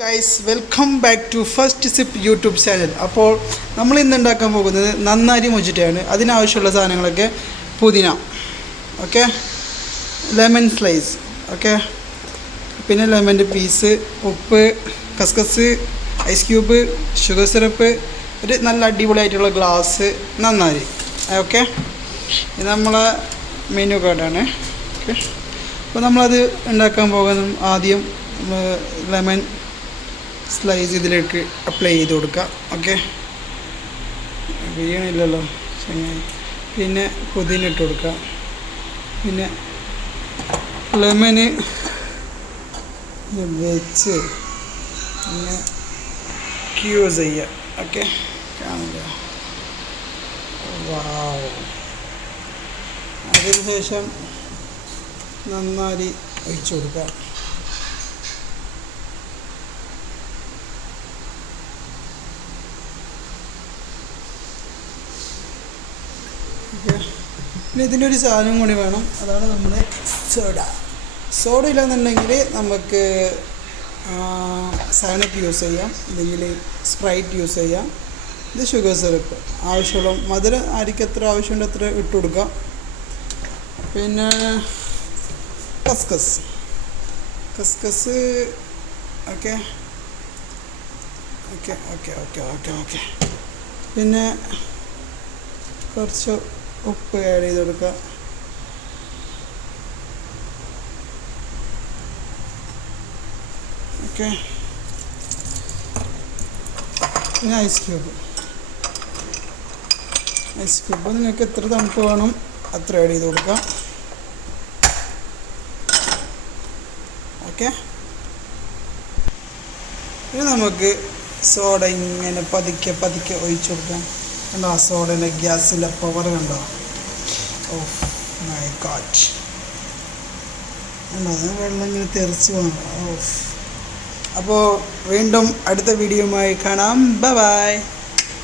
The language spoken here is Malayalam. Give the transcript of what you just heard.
Guys welcome back to first sip YouTube channel. അപ്പോൾ നമ്മൾ ഇന്ന് ഉണ്ടാക്കാൻ പോകുന്നത് നന്നാരി മൊജിറ്റയാണ്. അതിനാവശ്യമുള്ള സാധനങ്ങളൊക്കെ പുതിന, ഓക്കെ, ലെമൺ സ്ലൈസ്, ഓക്കെ, പിന്നെ ലെമൻ്റെ പീസ്, ഉപ്പ്, കസ്കസ്, ഐസ് ക്യൂബ്, ഷുഗർ സിറപ്പ്, ഒരു നല്ല അടിപൊളിയായിട്ടുള്ള ഗ്ലാസ്, നന്നാരി. ഓക്കെ, ഇത് നമ്മളെ മെനു കാർഡാണ്. ഓക്കെ, അപ്പോൾ നമ്മളത് ഉണ്ടാക്കാൻ പോകുന്ന ആദ്യം ലെമൺ സ്ലൈസ് ഇതിലേക്ക് അപ്ലൈ ചെയ്ത് കൊടുക്കുക. ഓക്കെ, വീണില്ലല്ലോ ചങ്ങായി. പിന്നെ പുതിന ഇട്ട് കൊടുക്കുക. പിന്നെ ലെമന് വെച്ച് പിന്നെ ക്യൂസ് ചെയ്യുക. ഓക്കെ, കാണില്ല. വാവ്. അതിനുശേഷം നന്നായി ഒഴിച്ചു കൊടുക്കുക. പിന്നെ ഇതിൻ്റെ സാധനം കൂടി വേണം, അതാണ് നമ്മുടെ സോഡ ഇല്ലാന്നുണ്ടെങ്കിൽ നമുക്ക് സാനപ്പ് യൂസ് ചെയ്യാം, അല്ലെങ്കിൽ സ്പ്രൈറ്റ് യൂസ് ചെയ്യാം. ഇത് ഷുഗർ സിറപ്പ്, ആവശ്യമുള്ള മധുരം ആർക്ക് എത്ര ആവശ്യമുണ്ട് അത്ര ഇട്ട് കൊടുക്കാം. പിന്നെ കസ്കസ് okay okay okay okay okay okay പിന്നെ കുറച്ച് ഉപ്പ് ആഡ് ചെയ്ത് കൊടുക്കുക. ഓക്കെ, പിന്നെ ഐസ് ക്യൂബ് നിങ്ങൾക്ക് എത്ര തണുപ്പ് വേണം അത്ര ആഡ് ചെയ്ത് കൊടുക്കുക. ഓക്കെ, പിന്നെ നമുക്ക് സോഡ ഇങ്ങനെ പതുക്കെ ഒഴിച്ചു കൊടുക്കാം. കണ്ടോ ആ സോഡയുടെ ഗ്യാസിൻ്റെ പവർ കണ്ടോ? ഓ മൈ ഗോഡ്, കണ്ടോ അത് വെള്ളം ഇങ്ങനെ തെറിച്ച് പോകണം. ഓ, അപ്പോൾ വീണ്ടും അടുത്ത വീഡിയോയുമായി കാണാം. ബൈ.